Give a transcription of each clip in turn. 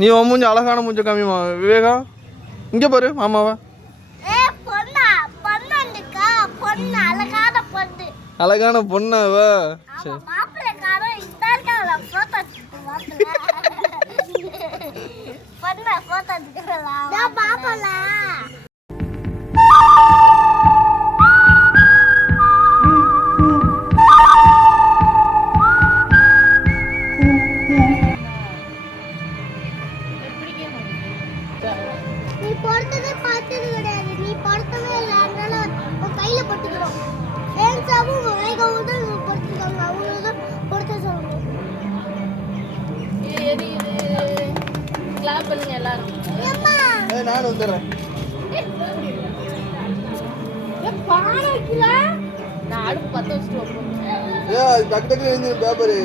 நீ உன் மூஞ்சி அழகான மூஞ்ச காமிமா விவேகா. இங்கே பாரு மாமாவா. அழகான பொண்ணாவா? சரி நீ பொறுத்ததே பார்த்தது கிடையாது. நீ பொறுத்தவே இல்லை, அதனால உன் கையில பட்டுக்கிறோம். ஏன்சாவும் வேகவும் தான் பொறுத்துருக்காங்க. அவங்க தான் பொறுத்த சொல்லணும். கிளாப் பண்ணுங்க எல்லாரும். நான் வந்துடுறேன். பானை வைக்கல, நான் அடுப்பு பற்ற வச்சுட்டு வைப்போம். டக்கு டக்கு எழுந்து பேப்பரு.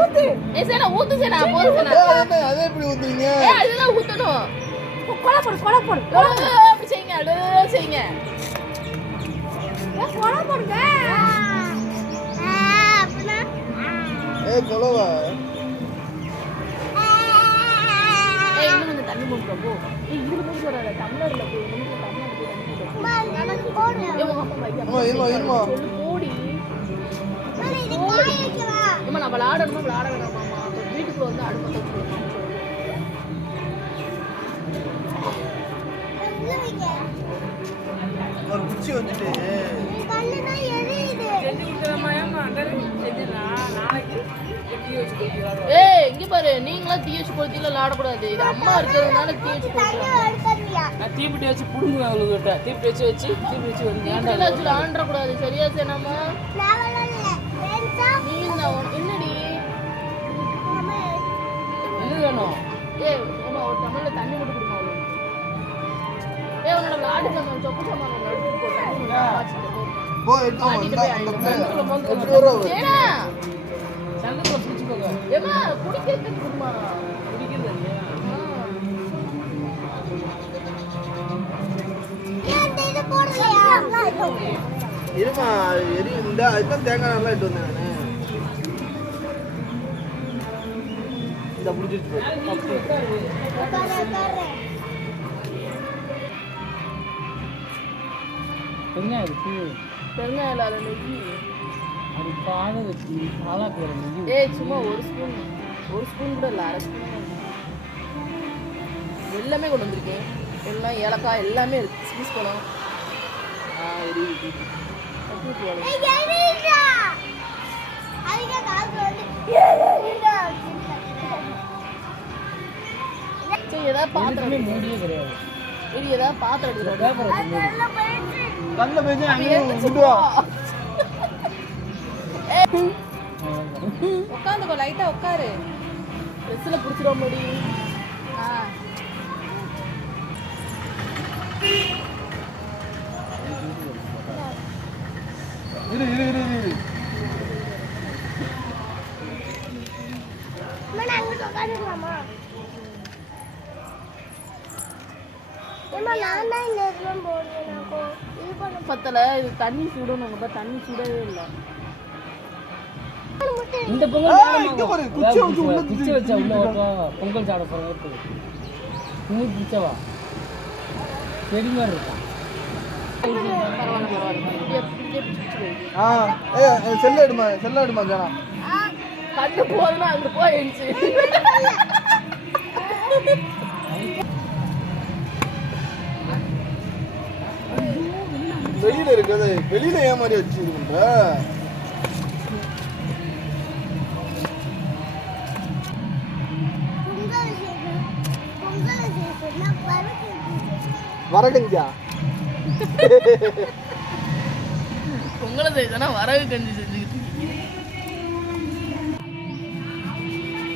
ஊத்து. ஏய் சேனா ஊத்து சேனா போடு சேனா. அதே எப்படி ஊத்துறீங்க? அதுதான் ஊத்தணும். கொலை போடு. அப்படி செய்யுங்க. செய்யுங்க. கொலை போடுங்க. அப்படினா கொலவா. இன்னும் கொஞ்சம் தண்ணி போட்டு போ. இதுல போட்டு வராத டம்ளர்ல போய் எனக்கு போடு. இருமா போடி. இது காய வைக்கலாம். ஏமா நான் விளையாட வேணாமாமா. வீட்டுக்குள்ள வந்து அடுப்பு பற்ற வச்சுருவோம். ஒரு குச்சி வச்சுட்டு கண்ணுனா எரியுது. ஏய் இங்க பாரு, நீங்களா தீ வச்சு கொளுத்தில விளையாடக்கூடாது. இது அம்மா இருக்கிறதுனால தீ வச்சு கொளுத்துறாங்க. நான் தீப்பிட்டி வச்சு புடுங்குவேன் அவங்ககிட்ட. தீப்பிட்டி வச்சு வந்து ஆண்டக்கூடாது. சரியா சேனாமா? நீ என்னடி என்ன வேணும்? ஏய் ஏமா ஒரு டம்ளர்ல தண்ணி மட்டும் குடுமா அவளுக்கு. ஏய் உன்னோட விளையாடு சாமான் சொப்பு சாமான் எடுத்து போ. தண்ணி போ எடுத்து சேனா சங்கத்துல பிடிச்சுக்கோங்க. ஏமா குடிக்கிறதுக்கு குடுமா. குடிக்கிறது இல்லையா? இது போடலையா? இருமா இந்த அதுதான் தேங்காய் நல்லா இட்டு வந்தேன் நான். இந்த முடிஞ்சிருச்சு. என்ன இருக்கு? பெருங்காயம் இல்லாத நெய். அது பாத வச்சு பாலா போற நெய். ஏய் சும்மா ஒரு ஸ்பூன் கூட இல்லை, அரை ஸ்பூன். எல்லாமே கொண்டு வந்திருக்கேன். எல்லாம் ஏலக்காய் எல்லாமே இருக்கு. ஸ்பீஸ் பழம் சரி ஏதாவது பாத்திரம் மூடியே கிடையாது. சரி ஏதாவது பாத்திரம் எடுத்துட்டு கண்ணில் பேசி அங்கே விட்டுவா. உட்காந்துக்கோ, லைட்டா உட்காரு. ட்ரெஸ்ஸில் பிடிச்சிட முடியும். இரு பத்தல. இது தண்ணி சூடணும். தண்ணி சூடவே இல்லை. இந்த பொங்கல் குச்சி வச்சா உள்ள பொங்கல் சாப்பிட போற குமுறி பிடிச்சவா செடி மாதிரி இருக்கும். செல்ல எடுமா ஜனா. கண்ணு போதுன்னா அங்க போயிடுச்சு. வெளியில இருக்குது. வெளியில ஏமாறி வச்சு இது பண்ற. வரகஞ்சா பொங்கலை செய்தானா வரகு கஞ்சி செஞ்சுக்கிட்டு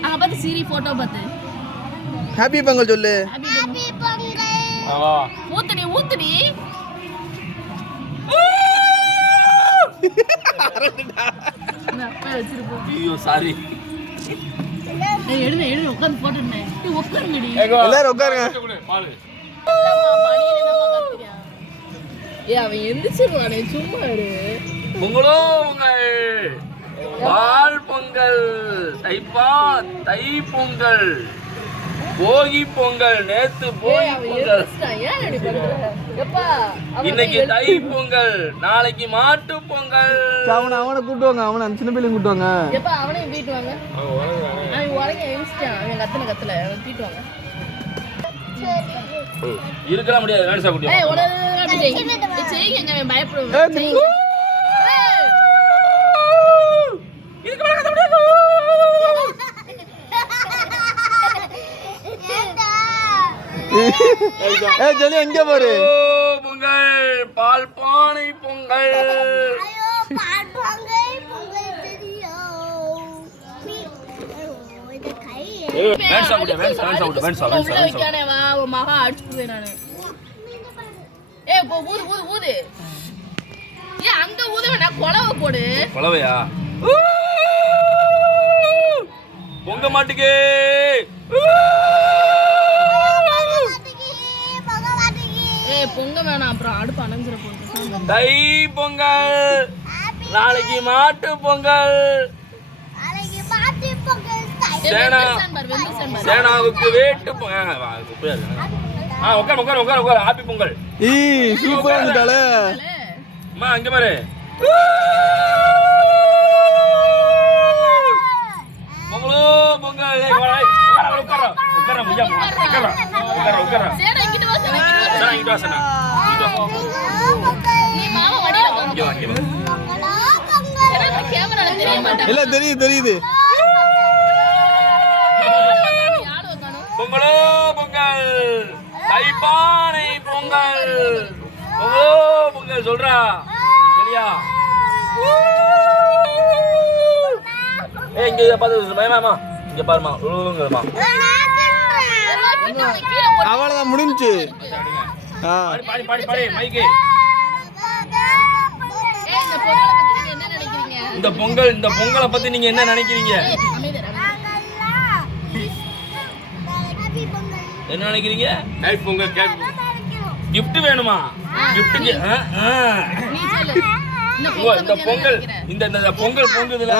அங்க பார்த்து சீரி போட்டோ பார்த்து ஹாப்பி பொங்கல் சொல்லு. ஊத்துடி ஐயோ சாரி. எழுது உட்காந்து போட்டுருந்தேன். உட்காருங்கடி எல்லாரும் உட்காருங்க. ஏ அவன் எந்திரிச்சிருவானே சும்மா இரு. பொங்கலோ பால் பொங்கல், தை பொங்கல், போகி பொங்கல், நேத்து போகி பொங்கல், இன்னைக்கு தை பொங்கல், நாளைக்கு மாட்டு பொங்கல். அவனை கூட்டுவாங்க, அவனை சின்ன பிள்ளைங்க கூட்டுவாங்க. அவனையும் தீட்டுவாங்க. அவன் உறங்க எழுச்சிட்டான். அவன் கத்தல அவன் தீட்டுவாங்க. இருக்கலாம் முடியாது. வேணுசா குட்டி செய்யுங்க. அவன் பயப்படுவான். ஜெலி எங்க பாரு. பொங்கல், பால் பானை பொங்கல். மகா அடிச்சு நானு. ஊது. அங்க ஊத வேணாம், கொலவை போடு. கொலவையா? பொங்க மாட்டுக்கு. பொங்க வேணாம், அப்புறம் அடுப்பு அணைஞ்சிட போகுது. தை பொங்கல், நாளைக்கு மாட்டு பொங்கல். சேனாவுக்கு வேட்டு உட்கார். ஹாப்பி பொங்கல். சூப்பரா இருந்துட்டாலே. அம்மா அங்க பாரு. பொங்கலோ பொங்கல். இல்ல தெரியுது. பொங்கலோ பொங்கல், தைப்பானை பொங்கல். பொங்கலோ பொங்கல் சொல்றா சரியா? இங்க பார்த்து பயமாமா, இங்க பாருமா. அவ்வளவுதான் முடிஞ்சு. பாடி மைக்கு. இந்த பொங்கலை பத்தி நீங்க என்ன நினைக்கிறீங்க? என்ன நினைக்கிறீங்க? கிஃப்ட் வேணுமா? கிஃப்ட் இந்த பொங்கல் பொங்குதுல,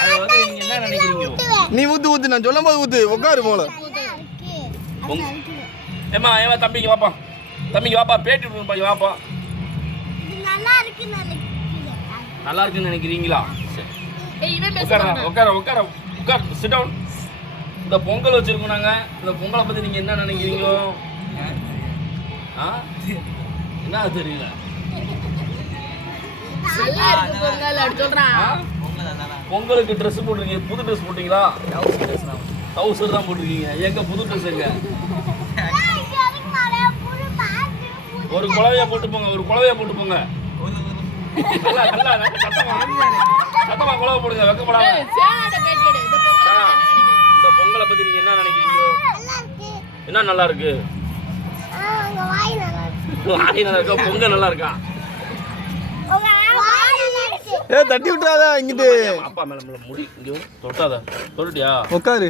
அது வந்து நீங்க என்ன நினைக்கிறீங்க? நீ ஊத்து, நான் சொல்லும் போது ஊத்து. உட்காரு போல. ஏமா தம்பிக்கு வாப்பா, பேட்டி விடுப்பா. வாப்பா, நல்லா இருக்குன்னு நினைக்கிறீங்களா? உட்கார. Sit down. இந்த பொங்கல் வச்சிருக்கோம் நாங்க. இந்த பொங்கலை பத்தி நீங்க என்ன நினைக்கிறீங்க? என்ன தெரியல. பொங்கலுக்கு ட்ரெஸ் போட்டிருக்கீங்க, புது ட்ரெஸ் போட்டீங்களா? டவுசர் தான் போட்டிருக்கீங்க. எங்க புது ட்ரெஸ் எங்க? ஒரு குழவையா போட்டு போங்க. சத்தமா குழவை போடுங்க, வெக்கப்படாம. இந்த பொங்கலை பத்தி நீங்க என்ன நினைக்கிறீங்க? என்ன நல்லா இருக்கு? வாய் நல்லா இருக்கா? பொங்கல் நல்லா இருக்கா? தட்டி விட்டுறாத. இங்கிட்டு அப்பா மேல முடி இங்க தொட்டுட்டியா? உட்காரு.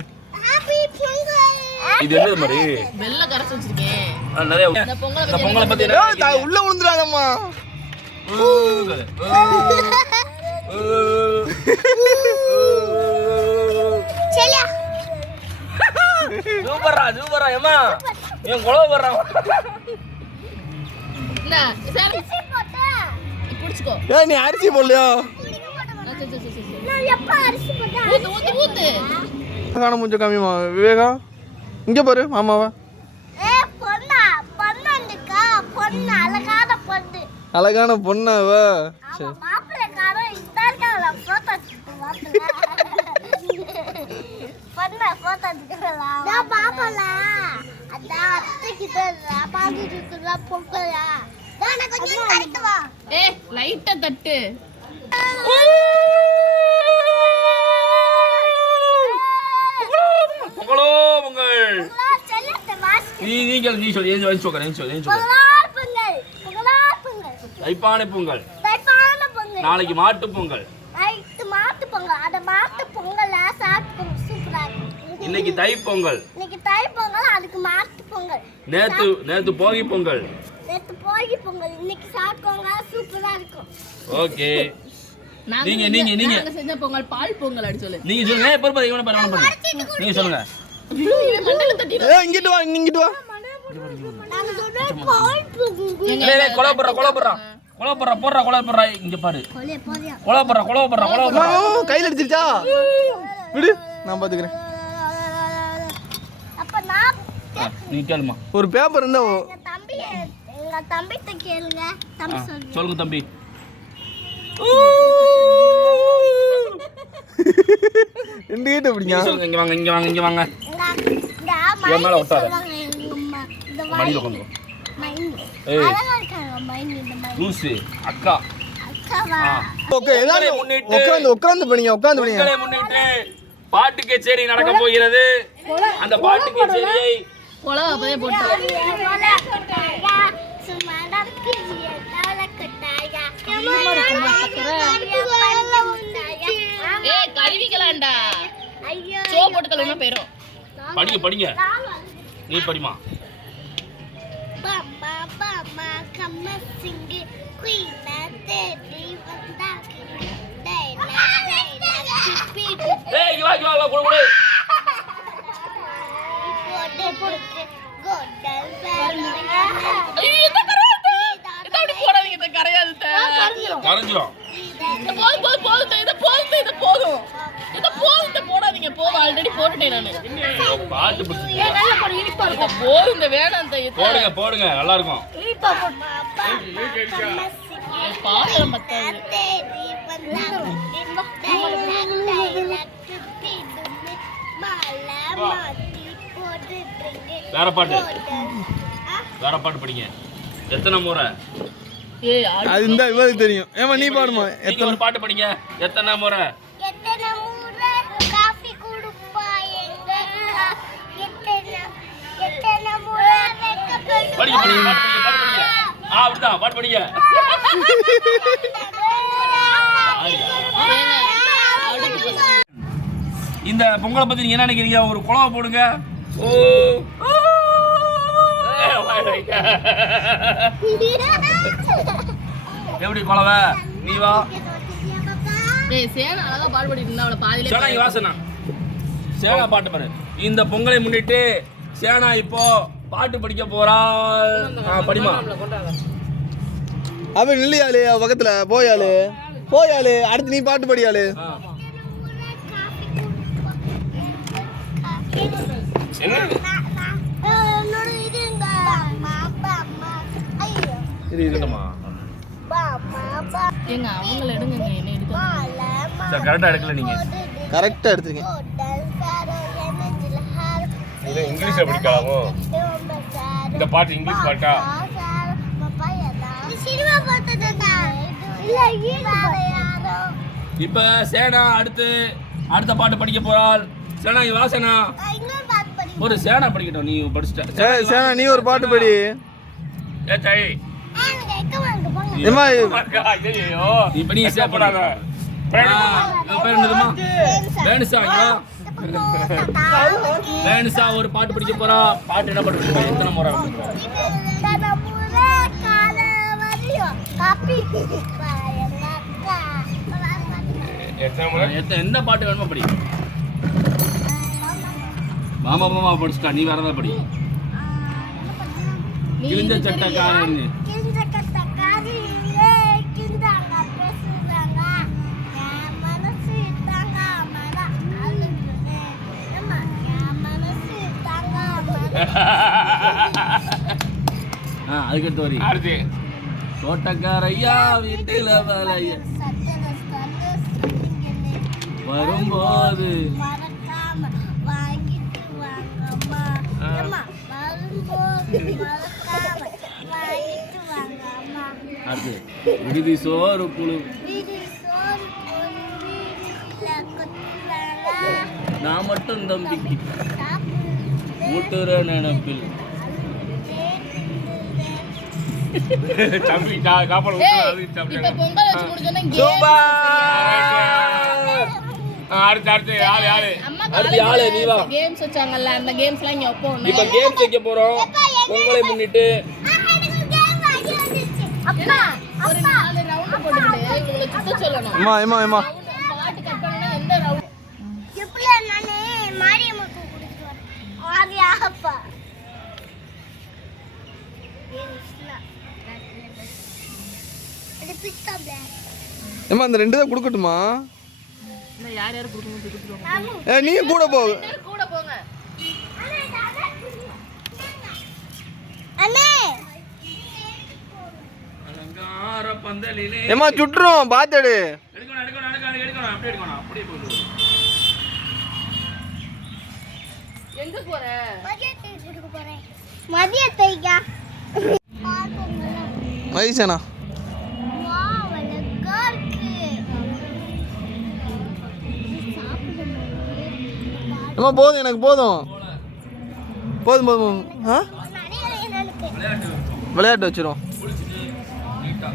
இது என்னது மாதிரி வெள்ள கரைச்சு வச்சிருக்கேன். நிறைய இந்த பொங்கலை பத்தி உள்ள விழுந்துடாதம்மா. சூப்பரா ஏமா என் குழவை வர்றான். நீ அரிசி போடலையா? காண முடிஞ்ச காமிமா. விவேகா இங்க பாரு மாமாவா. அழகான பொண்ணாவ. லைட்டா தட்டு. பொங்கலோ பொங்கல். நீ சொல்லு. தைப்பானை பொங்கல், நாளைக்கு மாட்டு பொங்கல். இன்னைக்கு தை பொங்கல், அதுக்கு மாட்டு பொங்கல். நேத்து போகி பொங்கல். இன்னைக்கு சாப்பிடுவாங்க. சூப்பரா இருக்கும். ஓகே. நீங்க செஞ்ச பொங்கல் பால் பொங்கல் அடி சொல்லு. நீங்க சொல்லுங்க. பொறுப்பா இவனை பாரு. நீங்க சொல்லுங்க. மண்டல தட்டி. இங்கிட்டு வா, இங்கிட்டு வா. நாங்க சொல்ற பால் போகுங்க. ஏய் கொலை போடுறா இங்க பாரு. கொலை போடுறா. கையில அடிச்சிருச்சா? விடு, நான் பாத்துக்கிறேன். அப்ப நான் நீ கேளுமா. ஒரு பேப்பர் இருந்தா எங்க தம்பிட்ட கேளுங்க. தம்பி சொல்லுங்க. சொல்லுங்க தம்பி. ரெண்டு கிட்ட பிடிங்க. சொல்லுங்க. இங்க வாங்க. என் மேல ஒட்டாத. மடியில உட்காந்து. ஏய் லூசு அக்கா. ஓகே, எல்லாரும் உட்கார்ந்து பண்ணீங்க. உங்களை முன்னிட்டு பாட்டு கச்சேரி நடக்க போகிறது. அந்த பாட்டு கச்சேரியை கொலவ அப்பவே போட்டு. ஏய் கழுவிக்கலாம்டா. சோ போட்டு கழுவினா போயிடும். படிங்க. நீ படிமா. ஏய் இங்க வா குடு. கரைஞ்சிரும். போடாதீங்க. போதும் ஆல்ரெடி போட்டுட்டேன் நானு. பாட்டு போதும் இந்த வேணாம். போடுங்க நல்லா இருக்கும். பாத்திரம் பத்தாது. வேற பாட்டு படிங்க. எத்தனை முறை? அது இந்த இவருக்கு தெரியும். ஏமா நீ பாடுமா. எத்தனை பாட்டு படிங்க. எத்தனை முறை? காபி குடுப்பா எங்க எத்தனை முறை படிங்க. அப்படிதான் பாட்டு படிங்க. இந்த பொங்கலை பத்தி நீங்க என்ன நினைக்கிறீங்க? ஒரு குழவை போடுங்க. எப்படி குழவை? நீ வா. சேனா அழகா பாட்டு பாடிட்டு இருந்தா அவளை பாதியிலே. சேனா இங்க வாசனா. சேனா பாட்டு பாரு. இந்த பொங்கலை முன்னிட்டு சேனா இப்போ பாட்டு படிக்க போறாள். படிமா. அவன் இல்லையாளு பக்கத்துல. போயாளு. அடுத்து நீ பாட்டு படியாளு. ஏங்க அவங்கள எடுங்க. என்ன எடுக்க? சார் கரெக்டா எடுக்கல நீங்க. கரெக்டா எடுத்துங்க. இது இங்கிலீஷ்ல படிக்கலாமோ? இந்த பாட்டு இங்கிலீஷ் பாட்டா? சினிமா பார்த்ததா? இல்ல ஈடுபாடு. இப்ப சேனா அடுத்த பாட்டு படிக்க போறாள். சேனா இங்க வா சேனா. இன்னொரு பாட்டு படி. ஒரு சேனா படிக்கட்டும். நீ படிச்சிட்ட. சேனா நீ ஒரு பாட்டு படி. ஏ தாய். எனக்கு எக்க வந்து போங்க. ஏமா ஐயோ இப்ப நீ சேப்படாத. பேர் என்னதுமா? வேணுசா. வேணுசா ஒரு பாட்டு படிக்க போறா. பாட்டு என்ன பாட்டு படிக்க? எத்தனை முறை? எந்த பாட்டு வேணுமோ படி. மாமா படிச்சுட்டா. நீ வேற ஏதாவது படி. கிழிஞ்ச சட்டக்காரன். அதுக்கடுத்து வரி. தோட்டக்காரையா வீட்டுல வலைய வரும்போது அடுத்து விடுதி சோறு புழு நான் மட்டும் தம்பிக்கு ஊட்டுற நினைப்பில் தம்பி காப்பாடு இப்ப பொங்கல் வச்சு முடிஞ்சோன்னா கேம்ஸ் வச்சாங்கல்ல அந்த கேம்ஸ்லாம் இங்க வைப்போம். இப்ப கேம்ஸ் வைக்க போறோம். பொங்கலை முன்னிட்டு அப்பா ஒரு 4 ரவுண்ட் போட்டுட்டு உங்களுக்கு சுத்த சொல்லணும். அம்மா அம்மா அம்மா பாட்டு கட் பண்ணா எந்த ரவுண்ட்? எப்படி நானே மாரியம்மனுக்கு கொடுத்துட்டு வரேன். ஆரியாப்பா. அது பிஸ்தா பிளாக். அம்மா அந்த ரெண்டு தான் கொடுக்கட்டுமா? இன்னும் யார் யார் கொடுக்கணும் கொடுத்துருவாங்க. நீ கூட போ. கூட போங்க. அண்ணே அலங்கார பந்தலிலே ஏமா சுட்டுறோம் பாத்தடு. எடுக்கணும் எடுக்கணும் எடுக்கணும் எடுக்கணும் அப்படியே எடுக்கணும் அப்படியே போகுது. எங்க போற? மதியத்துக்கு போறேன். மதியத்தையா வயசேனா வாவ் அழகா இருக்கு. அம்மா போதும் எனக்கு போதும் போதும் போதும். ஆ விளையாட்டு வச்சிரும். நீட்டா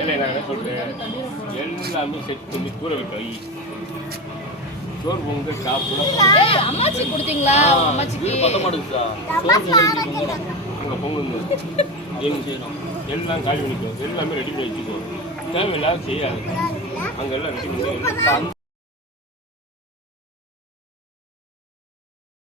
இல்லை நான் என்ன சொல்கிறேன், எல்லாமே செட் பண்ணி தூர விட்டு வை. சோறு பொங்க சாப்பிட ஏய் அம்மாச்சி கொடுத்தீங்களா? அம்மாச்சிக்கு பத்த மாட்டேங்குதா? அங்கே பொங்குங்க என்ன செய்யணும்? எல்லாம் காலி பண்ணிக்கோ, எல்லாமே ரெடி பண்ணி வச்சுக்கோ, தேவையில்லாத செய்யாது. அங்கே எல்லாம் ரெடி பண்ணி